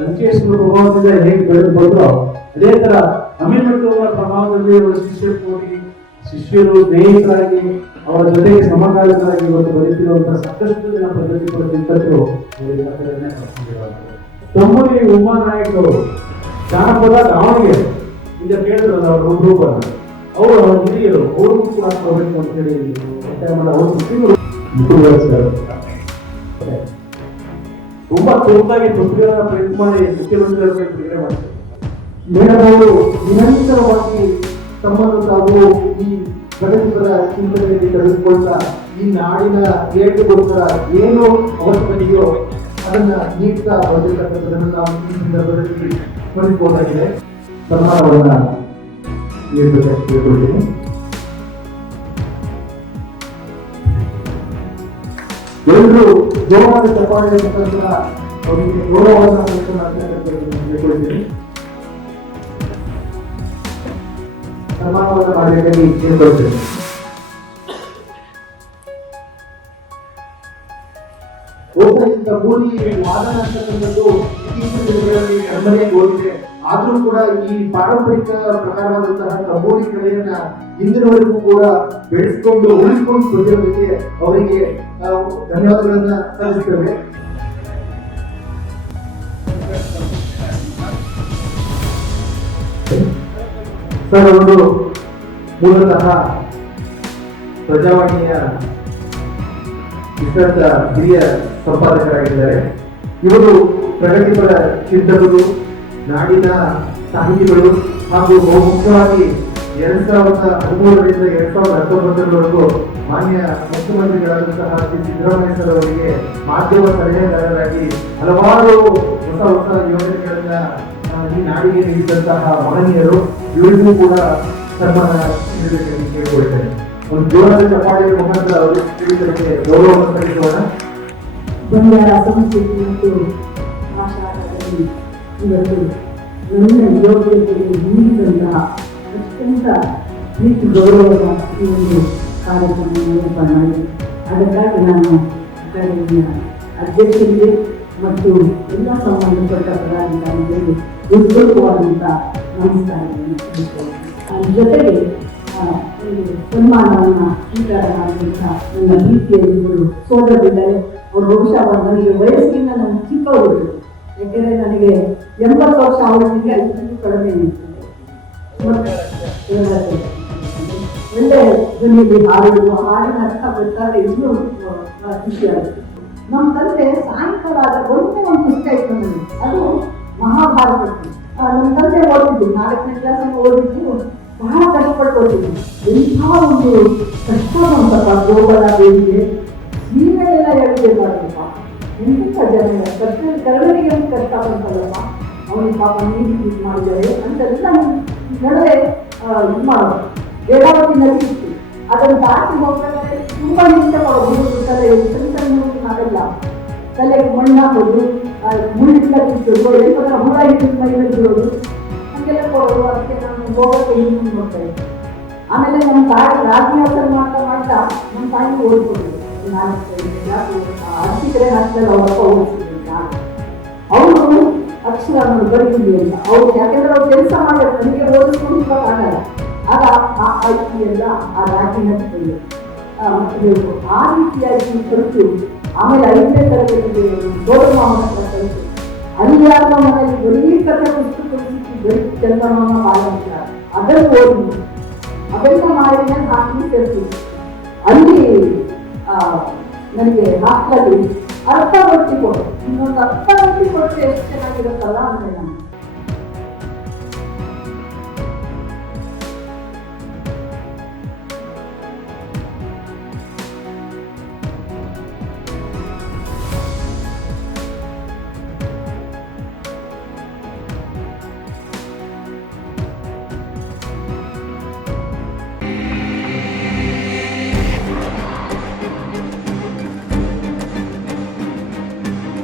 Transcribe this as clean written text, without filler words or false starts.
ಲಂಕೇಶ್ವರ ಪ್ರಭಾವದಿಂದ ಹೇಗೆ ಬೆಳೆದು ಬಂದ್ರೋ ಅದೇ ತರ ಅಮೀನ್ಮಟ್ಟುವರ ಪ್ರಭಾವದಲ್ಲಿ ಅವರ ಶಿಷ್ಯರು ಸ್ನೇಹಿತರಾಗಿ ಅವರ ಜೊತೆಗೆ ಸಮಕಾಲಿಕರಾಗಿ ಇವತ್ತು ಬದುಕಿರುವಂತಹ ಸಾಕಷ್ಟು ಜನ ಪ್ರಗತಿಪರ ಚಿಂತಕರು ತಮ್ಮಲ್ಲಿ ಉಮಾನಾಯಕರು ಜಾನಪದ ದಾವಣಗೆರೆ ಈಗ ಕೇಳಿದ್ರಲ್ಲ ಅವರ ರೂಪನ ಅವರು ಅವರ ಹಿರಿಯರು ಅವ್ರಿಗೂ ಕೂಡ ಹೋಗಬೇಕು ಅಂತ ಹೇಳಿ ತುಂಬಾ ಚುರುಕಾಗಿ ಪುಸ್ತಕಗಳನ್ನ ಪ್ರಿಂಟ್ ಮಾಡಿ ಮುಖ್ಯಮಂತ್ರಿಗಳ ಬಿಡುಗಡೆ ಮಾಡ್ತಾರೆ. ಮೇಡಮ್ ಅವರು ನಿರಂತರವಾಗಿ ತಮ್ಮನ್ನು ತಾವು ಈ ಪ್ರಗತಿಪರ ಚಿಂತನೆಯಲ್ಲಿ ತೆಗೆದುಕೊಳ್ತಾ ಈ ನಾಡಿನ ಏಟುಗೋಸ್ಕರ ಏನು ಅವಶ್ಯಕತೆಯೋ ಅದನ್ನ ನೀಡ್ತಾ ಬಂದಿರತಕ್ಕಂಥದ್ದನ್ನು ನಾವು ಈ ಸಂದರ್ಭದಲ್ಲಿ ಸ್ಮರಿಸಬಹುದಾಗಿದೆ. ಸನ್ಮಾನವನ್ನ ನೀಡಬೇಕಂತ ಕೇಳ್ಕೊಳ್ತೀನಿ. ಎಲ್ಲರೂ ಜೋರಾದ ಚಪ್ಪಾಳೆ ಮುಖಾಂತರ ಅವರಿಗೆ ಗೌರವವನ್ನು ಕೇಳ್ಕೊಳ್ತೀನಿ. ಸನ್ಮಾನವನ್ನು ಮಾಡಬೇಕಾಗಿ ಕೇಳ್ಕೊಳ್ತೇನೆ. ಒಬ್ಬರಿಂದ ಮೂಡಿ ವಾದನ ಅಂತಕ್ಕಂಥದ್ದು ಇತ್ತೀಚಿನ ದಿನಗಳಲ್ಲಿ ಕಣ್ಮರೆಯಾಗಿ ಹೋಗಿದೆ. ಆದ್ರೂ ಕೂಡ ಈ ಪಾರಂಪರಿಕ ಪ್ರಕಾರವಾದಂತಹ ಕಬೋಡಿ ಕಲೆಯನ್ನ ಇಂದಿನವರೆಗೂ ಕೂಡ ಬೆಳೆಸಿಕೊಂಡು ಉಳಿಸಿಕೊಂಡು ಬಂದಿರೋದಕ್ಕೆ ಅವರಿಗೆ ನಾವು ಧನ್ಯವಾದಗಳನ್ನ ಸಲ್ಲಿಸುತ್ತೇವೆ. ಸರ್ ಅವರು ಮೂಲತಃ ಪ್ರಜಾವಾಣಿಯ ವಿಶ್ರಾಂತ ಹಿರಿಯ ಸಂಪಾದಕರಾಗಿದ್ದಾರೆ. ಇವರು ಪ್ರಗತಿಪರ ಚಿಂತಕರು, ನಾಡಿನ ಸಾಹಿತಿಗಳು ಹಾಗೂ ಬಹುಮುಖ್ಯವಾಗಿ 2013ರಿಂದ 2019ರವರೆಗೂ ಮಾನ್ಯ ಮುಖ್ಯಮಂತ್ರಿಗಳಾದಂತಹ ಶ್ರೀ ಸಿದ್ದರಾಮಯ್ಯ ಸರ್ ಅವರಿಗೆ ಮಾಧ್ಯಮ ಸಲಹೆಗಾರರಾಗಿ ಹಲವಾರು ಹೊಸ ಯೋಜನೆಗಳನ್ನ ಈ ನಾಡಿಗೆ ನೀಡಿದಂತಹ ಮಹನೀಯರು. ಇವರಿಗೂ ಕೂಡ ಸನ್ಮಾನ ನೀಡಬೇಕೆಂದು ಕೇಳಿಕೊಳ್ತೇನೆ. ಒಂದು ಜೋರಾದ ಚಪ್ಪಾಳೆಯ ಮುಖಾಂತರ ಅವರು ಗೌರವವನ್ನು ಸಲ್ಲಿಸೋಣ. ಬಂಜಾರ ಸಂಸ್ಕೃತಿ ಮತ್ತು ಭಾಷಾದಲ್ಲಿ ಇವತ್ತು ನನ್ನ ಯೋಗ್ಯತೆಗೆ ನೀಡಿದಂತಹ ಅತ್ಯಂತ ಪ್ರೀತಿ ಗೌರವದ ಈ ಒಂದು ಕಾರ್ಯಕ್ರಮವನ್ನು ಮಾಡಿ ಅದಕ್ಕಾಗಿ ನಾನು ಅಕಾಡೆಮಿಯ ಅಧ್ಯಕ್ಷರಿಗೆ ಮತ್ತು ಎಲ್ಲ ಸಂಬಂಧಪಟ್ಟ ಪದಾಧಿಕಾರಿಗಳಿಗೆ ಉದ್ಯೋಗವಾದಂಥ ನಮಸ್ಕಾರಗಳನ್ನು ತಿಳಿಸುತ್ತೇನೆ. ಜೊತೆಗೆ ಸನ್ಮಾನವನ್ನು ಸ್ವೀಕಾರ ಮಾಡಿದಂಥ ನನ್ನ ಪ್ರೀತಿಯ ಇಬ್ಬರು ಸೋದರಿದ್ದಾರೆ. ಅವರು ಬಹುಶಃ ನನಗೆ ವಯಸ್ಸಿನ ನನ್ನ ಚಿಕ್ಕವರು, ಯಾಕೆಂದರೆ ನನಗೆ 80 ವರ್ಷ, ಅವರಿಗೆ 5 ಕಡಿಮೆ ಇರ್ತದೆ. ಒಳ್ಳೆ ಧ್ವನಿಯಲ್ಲಿ ಹಾಡುವುದು, ಹಾಡಿನ ಅರ್ಥ ಗೊತ್ತಾದ್ರೆ ಇನ್ನೂ ಖುಷಿಯಾಗುತ್ತೆ. ನಮ್ಮ ತಂದೆ ಸಾಯಂಕಾಲ ಒಂದೇ ಒಂದು ಪುಸ್ತಕ ಇತ್ತು ನನಗೆ, ಅದು ಮಹಾಭಾರತ. ನಮ್ಮ ತಂದೆ ಓದಿದ್ದು 4ನೇ ಕ್ಲಾಸಲ್ಲಿ ಓದಿದ್ದು, ಬಹಳ ಕಷ್ಟಪಟ್ಟು ಓದಿದ್ದು. ಎಂಥ ಒಂದು ಕಷ್ಟ ಬಂತಪ್ಪ, ಗೋಬಲ ಬೇಡಿಗೆ ಸೀಮೆಯೆಲ್ಲ ಎಳಬೇಕಾಗಪ್ಪ, ಎಂಥ ಜನ ಕರ್ಣನಿಗೆ ಒಂದು ಕಷ್ಟ ಬಂತಲ್ಲಪ್ಪ, ಅವನಿಗೆ ಪಾಪ ನೀರು ಇದು ಮಾಡಿದ್ದಾರೆ ಅಂತೆಲ್ಲ ನಡುವೆ ಇದು ಮಾಡೋದು. ವೇದಾವತಿ ನದಿ ಇತ್ತು, ಅದನ್ನು ದಾಟಿ ಹೋಗ್ಬೇಕಾದ್ರೆ ತುಂಬ ನಿಮಿಷ ತಲೆ ಆಗಲ್ಲ, ತಲೆಗೆ ಮಣ್ಣು ಹಾಕೋದು, ಮುಳ್ಳಿಲ್ಲ ಕಿಚ್ಚೋದು, ಎಲ್ಲರ ಹುಳ ಹಿಡಿದು ಮೈಯಲ್ಲಿ ಬಿಡೋದು, ಹಂಗೆಲ್ಲ ಕೊಡೋದು. ಅದಕ್ಕೆ ನಾನು ಹೋಗೋಕ್ಕೆ ಹಿಂದೆ ನೋಡ್ತಾ ಇದ್ದೆ. ಆಮೇಲೆ ನಮ್ಮ ತಾಯಿ ರಾಜ್ಯಾಸ ಮಾಡ್ತಾ ನಮ್ಮ ತಾಯಿಗೆ ಓದ್ಕೊಡ್ಬೇಕು. ಅರ್ಚಿಕರೆ ಹಾಸ್ಟೆಲ್ ಅವರಪ್ಪ ಓದಿಸಿದ್ರು. ಅವರು ಅಕ್ಷರ ಅನ್ನೋದು ಬರೀಲಿ ಅಂತ ಅವ್ರು, ಯಾಕೆಂದ್ರೆ ಅವ್ರು ಕೆಲಸ ಮಾಡೋದು ನನಗೆ ಓದಿಸ್ಕೊಂಡು ಆಗಲ್ಲ. ಆಗ ಎಲ್ಲ ಆ ದಾಟಿನ ಹೇಳ್ಬೋದು. ಆ ರೀತಿಯಾಗಿ ಕಲಿತು ಆಮೇಲೆ 5ನೇ ತರಗತಿಗೆ ದೊಡ್ಡ ಮಾಮನ ಹತ್ರ ಕಲಿತು. ಅಲ್ಲಿ ಯಾರ ಮನೆಯಲ್ಲಿ ಬರೀ ಕಥೆ ಪುಸ್ತಕ ಬರೀ ಚಂದನವನ್ನ ಪಾಲಿಸ್ತಾರೆ, ಅದನ್ನು ಓದಿ ಅವೆಲ್ಲ ಮಾಡಿದ ಹಾಕಿ ಸೇರ್ತೀವಿ. ಅಲ್ಲಿ ನನಗೆ ಹಾಸ್ಟೆಲ್ ಅರ್ಥ ಗೊತ್ತಿ ಕೊಡು, ಇನ್ನೊಂದು ಅರ್ಥ ಗೊತ್ತಿ ಕೊಟ್ಟರೆ ಎಷ್ಟು ಚೆನ್ನಾಗಿರುತ್ತಲ್ಲ ಅಂದ್ರೆ ನಾನು